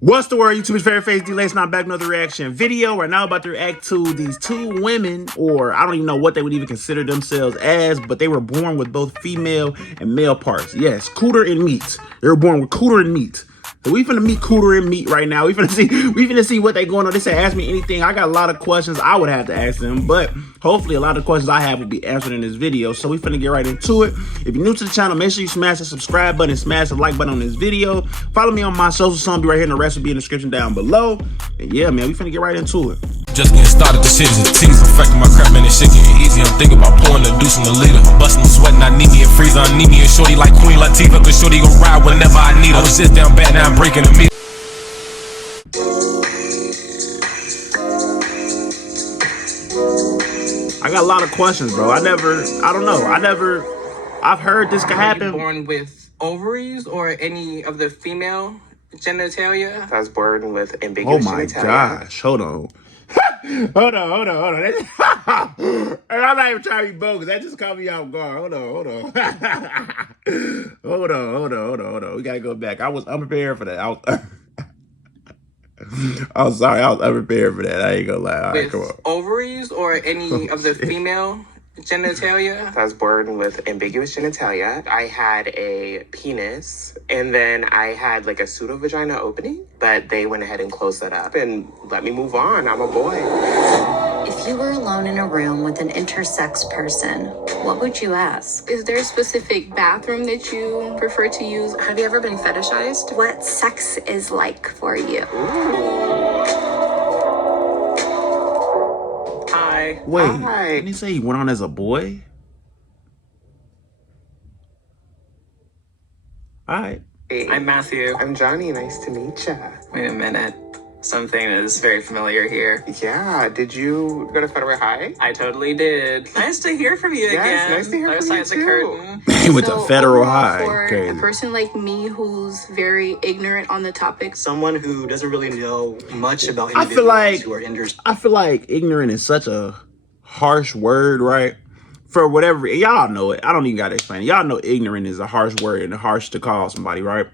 What's the word, YouTube's favorite face, DLace, not back with another reaction video. We're now about to react to these two women, or I don't even know what they would even consider themselves as, but they were born with both female and male parts. Yes, cooter and meat. They were born with cooter and meat. So we finna meet cooter and meat right now. We finna see what they going on. They said ask me anything. I got a lot of questions I would have to ask them, but hopefully a lot of the questions I have will be answered in this video. So we finna get right into it. If you're new to the channel, make sure you smash the subscribe button, smash the like button on this video. Follow me on my socials, some be right here, and the rest will be in the description down below. And yeah, man, we finna get right into it. Just getting started, the shit is a tease. Affecting my crap, man, this shit getting easy. I'm thinking about pouring the deuce in the leader. Busting, I'm sweating, I need me a freezer. I need me a shorty like Queen Latifah, cause shorty gon' ride whenever I need her. I was just down bad, now I'm breaking the meter. I got a lot of questions, bro. I've heard this could happen. Born with ovaries or any of the female genitalia? I was born with ambiguous genitalia. Oh my gosh, hold on. hold on. And I'm not even trying to be bogus. That just caught me off guard. Hold on. hold on. We gotta go back. I was unprepared for that. I'm sorry, I was unprepared for that. I ain't gonna lie. All right, come on. Ovaries or any of the female genitalia? I was born with ambiguous genitalia. I had a penis, and then I had like a pseudo-vagina opening, but they went ahead and closed that up and let me move on. I'm a boy. If you were alone in a room with an intersex person, what would you ask? Is there a specific bathroom that you prefer to use? Have you ever been fetishized? What sex is like for you? Hi. Wait, Hi. didn't he say he went on as a boy? All right. Hey, I'm Matthew. I'm Johnny. Nice to meet ya. Wait a minute. Something is very familiar here. Yeah, did you go to Federal High? I totally did. Nice to hear from you again. Yes, nice to hear Other from you side's the curtain. He went to Federal overall, High. for Crazy. a person like me who's very ignorant on the topic, Someone who doesn't really know much about I feel like who are interested. I feel like ignorant is such a harsh word, right? For whatever, y'all know it. I don't even gotta explain it. Y'all know ignorant is a harsh word and harsh to call somebody, right?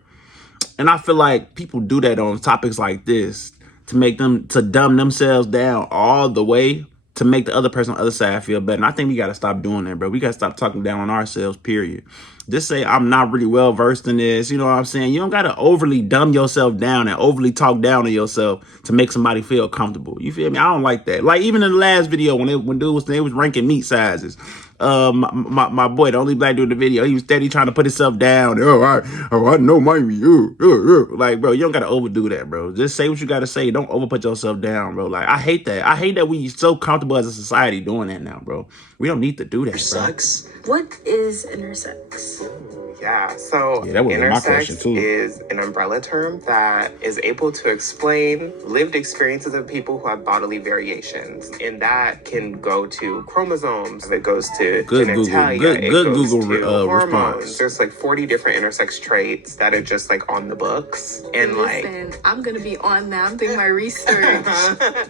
And I feel like people do that on topics like this to make them, to dumb themselves down all the way to make the other person on the other side feel better. And I think we got to stop doing that, bro. We got to stop talking down on ourselves, period. Just say, I'm not really well versed in this. You know what I'm saying? You don't got to overly dumb yourself down and overly talk down on yourself to make somebody feel comfortable. You feel me? I don't like that. Like even in the last video when they was ranking meat sizes. My boy, the only black dude in the video, he was steady trying to put himself down. I know my meat. Like, bro, you don't gotta overdo that, bro. Just say what you gotta say. Don't overput yourself down, bro. Like, I hate that. I hate that we so comfortable as a society doing that now, bro. We don't need to do that, bro. Sucks. what is intersex? Yeah, so Yeah, that was my question, intersex too. is an umbrella term that is able to explain lived experiences of people who have bodily variations. And that can go to chromosomes, it goes to Good genitalia, Google. it Good goes Google to response. hormones. There's like 40 different intersex traits that are just like on the books. And like, Listen, I'm gonna be on that. I'm doing my research.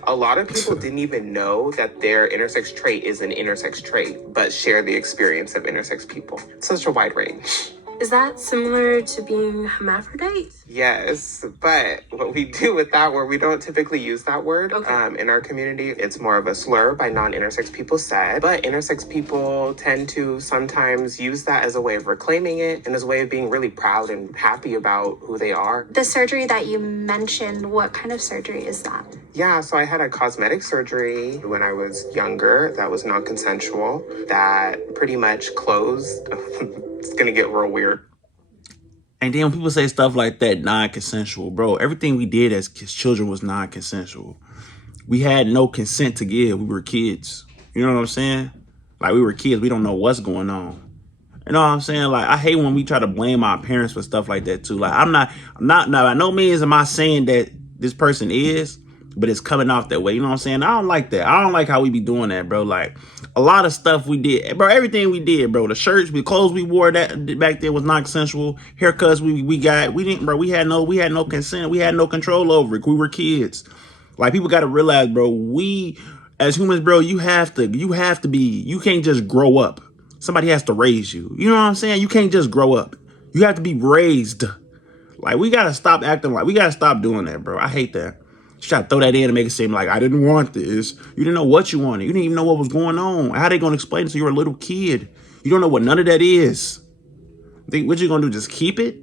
a lot of people didn't even know that their intersex trait is an intersex trait, but share the experience of intersex people. It's such a wide range. Is that similar to being hermaphrodite? Yes, but what we do with that word, we don't typically use that word. Okay. In our community, it's more of a slur by non-intersex people said, but intersex people tend to sometimes use that as a way of reclaiming it and as a way of being really proud and happy about who they are. The surgery that you mentioned, what kind of surgery is that? Yeah, so I had a cosmetic surgery when I was younger that was non-consensual that pretty much closed. It's gonna get real weird. And then when people say stuff like that, non-consensual, bro, everything we did as children was non-consensual. We had no consent to give. We were kids. You know what I'm saying? Like, we were kids. We don't know what's going on. You know what I'm saying? Like, I hate when we try to blame our parents for stuff like that, too. Like, I'm not, by no means am I saying that this person is, but it's coming off that way. You know what I'm saying? I don't like that. I don't like how we be doing that, bro. Like, a lot of stuff we did, bro, everything we did, bro, the shirts, the clothes we wore that back then was not consensual. Haircuts we got, we didn't, bro, we had no consent. We had no control over it. We were kids. Like, people got to realize, bro, we as humans, bro, you have to be, you can't just grow up. Somebody has to raise you. You know what I'm saying? You can't just grow up. You have to be raised. Like, we gotta stop acting like, we gotta stop doing that, bro. I hate that. You try to throw that in and make it seem like I didn't want this. You didn't know what you wanted. You didn't even know what was going on. How they gonna explain it to you? You're a little kid. You don't know what none of that is. Think what you gonna do? Just keep it?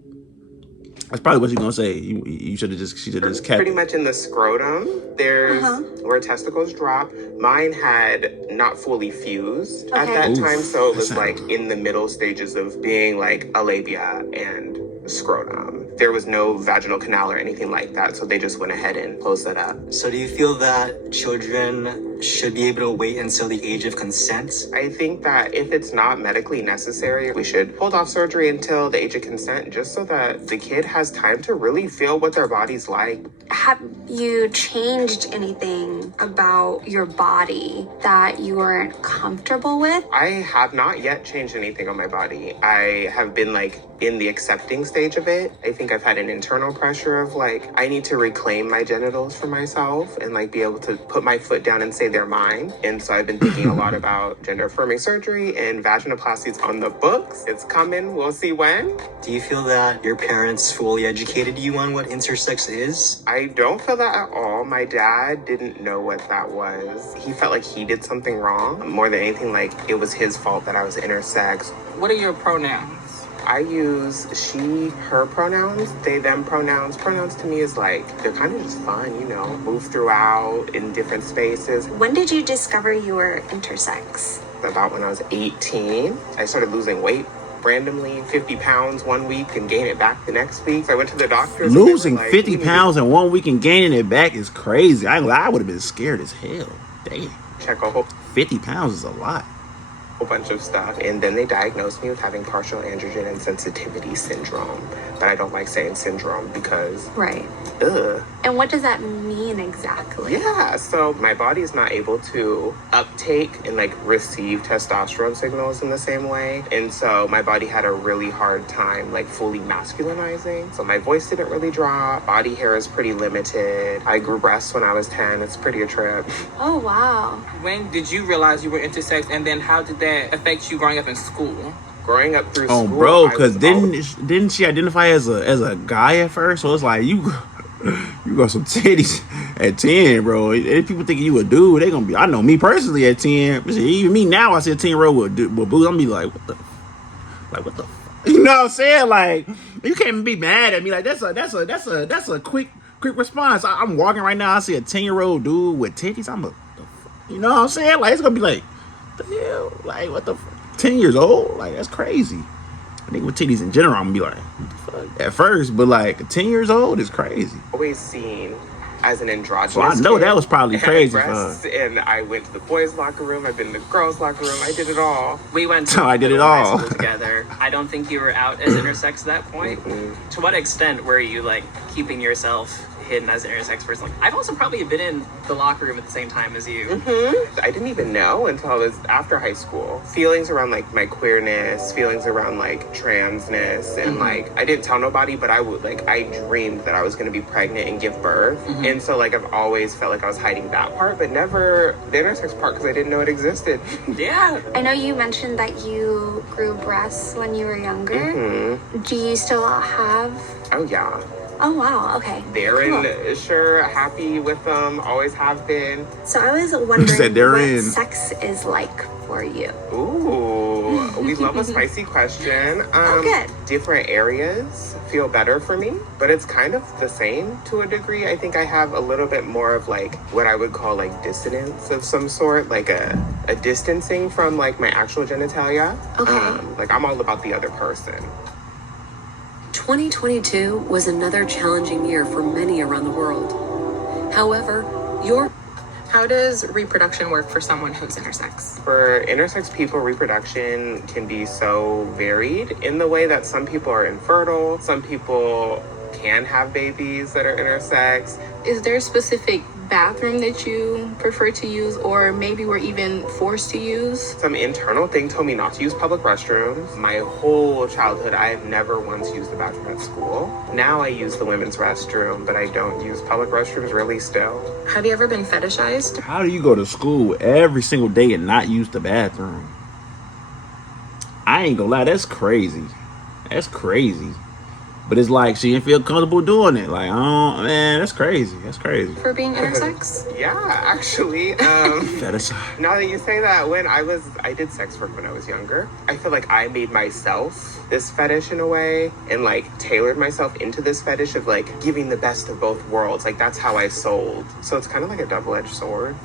That's probably what you're gonna say. You should have just, she should have just kept Pretty it. much in the scrotum, there's where testicles drop. Mine had not fully fused at that time, so it was like in the middle stages of being like a labia and scrotum. There was no vaginal canal or anything like that, so they just went ahead and closed that up. So do you feel that children should be able to wait until the age of consent? I think that if it's not medically necessary, we should hold off surgery until the age of consent, just so that the kid has time to really feel what their body's like. Have you changed anything about your body that you weren't comfortable with? I have not yet changed anything on my body. I have been like in the accepting stage of it. I think I've had an internal pressure of like, I need to reclaim my genitals for myself and like be able to put my foot down and say they're mine. And so I've been thinking a lot about gender affirming surgery and vaginoplasties on the books. It's coming. We'll see when. Do you feel that your parents fully educated you on what intersex is? I don't feel that at all. My dad didn't know what that was. He felt like he did something wrong. More than anything, like it was his fault that I was intersex. What are your pronouns? I use she, her pronouns, they, them pronouns. Pronouns to me is like, they're kind of just fun, you know, move throughout in different spaces. When did you discover you were intersex? About when I was 18, I started losing weight randomly, 50 pounds one week and gain it back the next week. So I went to the doctor. Losing 50 pounds in 1 week and gaining it back is crazy. I would have been scared as hell. Damn. Check a whole 50 pounds is a lot. bunch of stuff, and then they diagnosed me with having partial androgen insensitivity syndrome. But I don't like saying syndrome because Right. ugh. And what does that mean exactly? Yeah, so my body is not able to uptake and like receive testosterone signals in the same way. And so my body had a really hard time like fully masculinizing. So my voice didn't really drop. Body hair is pretty limited. I grew breasts when I was 10. It's pretty a trip. Oh, wow. When did you realize you were intersex, and then how did that affect you growing up in school? Growing up through Oh, school, bro, I because was didn't she identify as a guy at first? So it's like you got some titties at 10, bro. If people think you a dude, they gonna be. I know me personally at 10. Even me now, I see a 10-year-old with boobs. I'm be like, what the? You know what I'm saying? Like, you can't be mad at me. Like that's a quick response. I'm walking right now. I see a 10-year-old dude with titties. You know what I'm saying? Like it's gonna be like, the hell? Like what the? 10 years old? Like that's crazy. I think with titties in general, I'm gonna be like, what the fuck? At first, but like 10 years old is crazy. always seen as an androgynous So I know kid. that was probably I had crazy for breasts, her. and I went to the boys' locker room. I've been to the girls' locker room. I did it all. We went So to I did it middle high all. school together. I don't think you were out as intersex at that point. Mm-hmm. To what extent were you like keeping yourself hidden as an intersex person? Like, I've also probably been in the locker room at the same time as you. Mm-hmm. I didn't even know until I was after high school. Feelings around like my queerness, feelings around like transness, and like I didn't tell nobody, but I dreamed that I was gonna be pregnant and give birth, and so like I've always felt like I was hiding that part, but never the intersex part because I didn't know it existed. Yeah. I know you mentioned that you grew breasts when you were younger. Do you still have? Oh yeah. Oh, wow. Okay. They're in, sure, happy with them, always have been. So I was wondering said they're what in. sex is like for you. Ooh, we love a spicy question. good. Different areas feel better for me, but it's kind of the same to a degree. I think I have a little bit more of like what I would call like dissonance of some sort, like a distancing from like my actual genitalia. Okay. Like I'm all about the other person. 2022 was another challenging year for many around the world. However, How does reproduction work for someone who's intersex? For intersex people, reproduction can be so varied in the way that some people are infertile, some people can have babies that are intersex. Is there a specific bathroom that you prefer to use, or maybe were even forced to use? Some internal thing told me not to use public restrooms. My whole childhood, I have never once used the bathroom at school. Now I use the women's restroom, but I don't use public restrooms really still. Have you ever been fetishized? How do you go to school every single day and not use the bathroom? I ain't gonna lie, that's crazy. That's crazy. But it's like she didn't feel comfortable doing it. Like, oh man, that's crazy. That's crazy. For being intersex? Yeah, actually. Fetishize. Now that you say that, I did sex work when I was younger. I feel like I made myself this fetish in a way and like tailored myself into this fetish of like giving the best of both worlds. Like that's how I sold. So it's kind of like a double-edged sword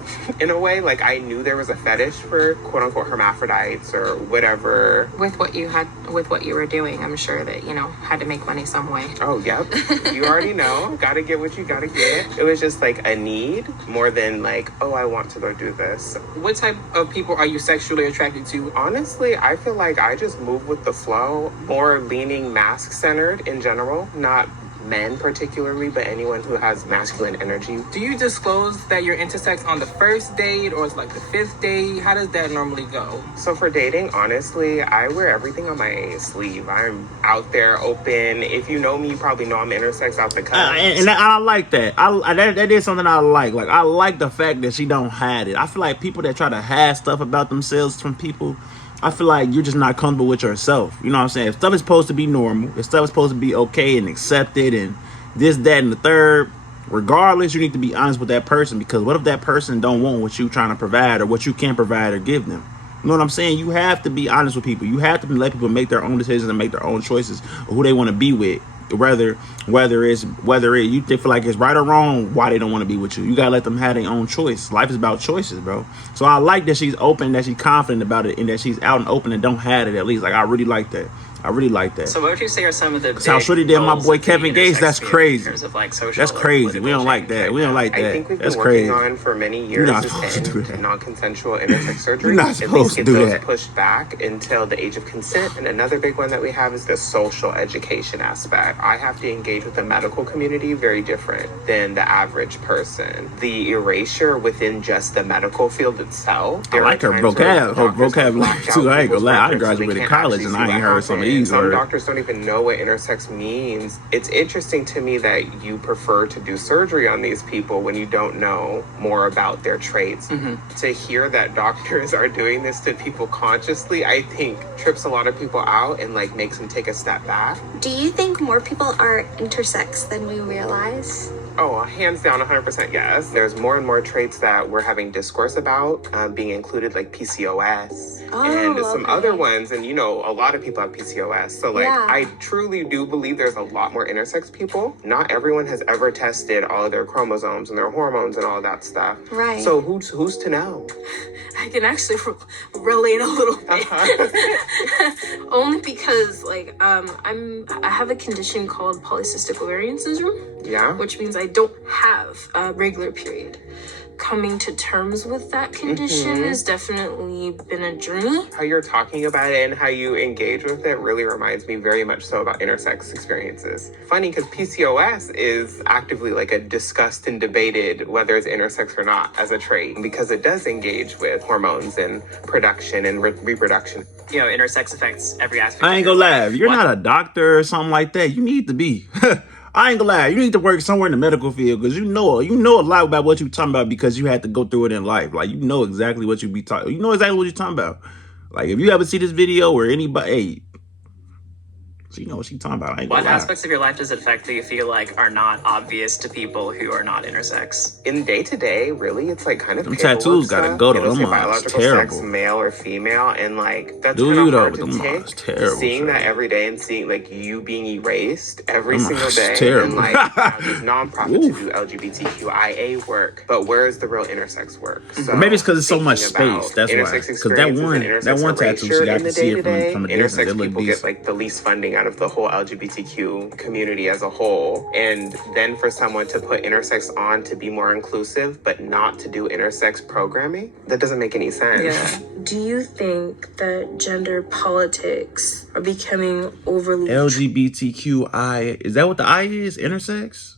in a way. Like I knew there was a fetish for quote unquote hermaphrodites or whatever. With what you were doing, I'm sure that, had to make money some way. Oh, yep. You already know. Gotta get what you gotta get. It was just like a need more than like, oh, I want to go do this. What type of people are you sexually attracted to? Honestly, I feel like I just move with the flow, more leaning mask-centered in general, not men particularly, but anyone who has masculine energy. Do you disclose that you're intersex on the first date or it's like the 5th date? How does that normally go? So for dating, honestly, I wear everything on my sleeve. I'm out there open. If you know me, you probably know I'm intersex out the cut. And I like that. That is something I like. Like I like the fact that she don't hide it. I feel like people that try to hide stuff about themselves from people, I feel like you're just not comfortable with yourself. You know what I'm saying? If stuff is supposed to be normal, if stuff is supposed to be okay and accepted and this, that, and the third, regardless, you need to be honest with that person, because what if that person don't want what you trying to provide or what you can provide or give them? You know what I'm saying? You have to be honest with people. You have to let people make their own decisions and make their own choices of who they want to be with. Whether you feel like it's right or wrong, why they don't want to be with you. You gotta let them have their own choice. Life is about choices, bro. So I like that she's open, that she's confident about it, and that she's out and open and don't hide it at least. Like I really like that. I really like that. So what would you say are some of the big how Shorty did my boy Kevin Gates? That's crazy. In terms of like social, that's crazy. We don't like that. We don't like that. I think we've that's been crazy. working on for many years to non-consensual intersex surgery. You're not supposed to do those that. Pushed back until the age of consent. And another big one that we have is the social education aspect. I have to engage with the medical community very different than the average person. The erasure within just the medical field itself. I like her vocabulary too. I ain't gonna lie. I graduated college and I ain't heard some of these Some words. doctors don't even know what intersex means. It's interesting to me that you prefer to do surgery on these people when you don't know more about their traits. Mm-hmm. To hear that doctors are doing this to people consciously, I think trips a lot of people out and like makes them take a step back. Do you think more people are intersex than we realize? Oh, hands down, 100% yes. There's more and more traits that we're having discourse about being included, like PCOS and some other ones. And, a lot of people have PCOS. So, I truly do believe there's a lot more intersex people. Not everyone has ever tested all of their chromosomes and their hormones and all of that stuff. Right. So who's to know? I can actually relate a little bit. Only because, I have a condition called polycystic ovarian syndrome. Yeah. Which means I don't have a regular period. Coming to terms with that condition has definitely been a journey. How you're talking about it and how you engage with it really reminds me very much so about intersex experiences. Funny, because PCOS is actively discussed and debated whether it's intersex or not as a trait, because it does engage with hormones and production and reproduction. Intersex affects every aspect. I ain't gonna lie. If you're not a doctor or something like that, you need to be. I ain't gonna lie. You need to work somewhere in the medical field, because you know a lot about what you're talking about, because you had to go through it in life. Like, you know exactly what you be talking. You know exactly what you're talking about. Like, if you ever see this video or anybody, hey, so you know what she's talking about. I ain't What gonna lie. aspects of your life does it affect that you feel like are not obvious to people who are not intersex? In day to day, really, it's kind of them tattoos gotta go to them. Biological terrible. sex, male or female, and that's Do kind you of though? hard But to them take. terrible. Seeing that every day and seeing you being erased every Them single is day, terrible. and these nonprofits who do LGBTQIA work, but where is the real intersex work? So Maybe it's because it's so much thinking space. about That's why. intersex Because that experiences and one intersex tattoo, erasure she got in to the see it day-to-day, from a distance. It intersex looked people decent. get the least funding out of the whole LGBTQ community as a whole, and then for someone to put intersex on to be more inclusive but not to do intersex programming, that doesn't make any sense. Yeah. Do you think that gender politics are becoming overly LGBTQI, is that what the I is? Intersex?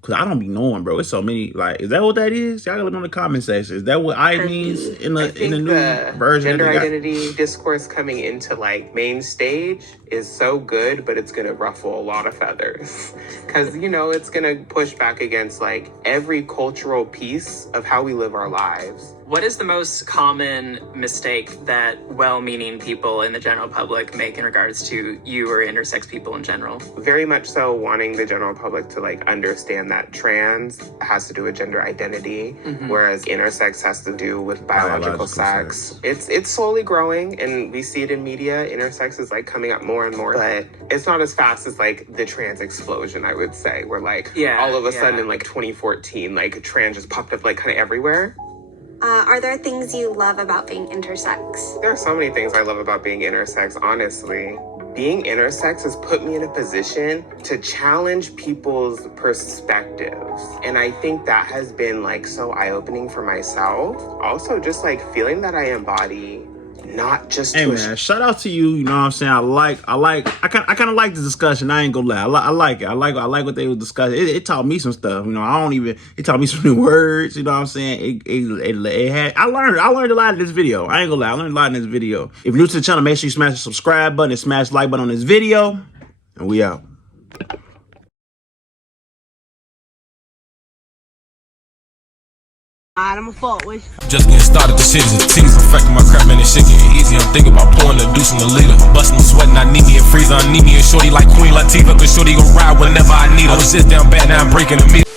Because I don't be knowing, bro. It's so many. Is that what that is? Y'all gotta let me know in the comment section. Is that what I means in the new version? Gender identity discourse coming into main stage is so good, but it's gonna ruffle a lot of feathers, because it's gonna push back against every cultural piece of how we live our lives. What is the most common mistake that well-meaning people in the general public make in regards to you or intersex people in general? Very much so wanting the general public to like understand that trans has to do with gender identity, whereas intersex has to do with biological sex. It's slowly growing, and we see it in media. Intersex is like coming up more and more, but it's not as fast as like the trans explosion, I would say, where like all of a sudden in like 2014, like trans just popped up like kind of everywhere. Are there things you love about being intersex? There are so many things I love about being intersex, honestly. Being intersex has put me in a position to challenge people's perspectives. And I think that has been like so eye-opening for myself. Also just like feeling that I embody not just hey man, shout out to you. You know what I'm saying? I kind of like the discussion. I ain't gonna lie. I like it. I like what they were discussing. It taught me some stuff. You know, it taught me some new words. You know what I'm saying? I learned a lot in this video. I ain't gonna lie. I learned a lot in this video. If you're new to the channel, make sure you smash the subscribe button and smash the like button on this video. And we out. I'ma fuck with you. Just getting started, the shit is a tease. Affecting my crap, man, this shit getting easy. I'm thinking about pouring the deuce in the leader. Busting, I'm sweating, I need me a freezer. I need me a shorty like Queen Latifah, cause shorty gon' ride whenever I need her. I was just down bad, now I'm breaking the meter.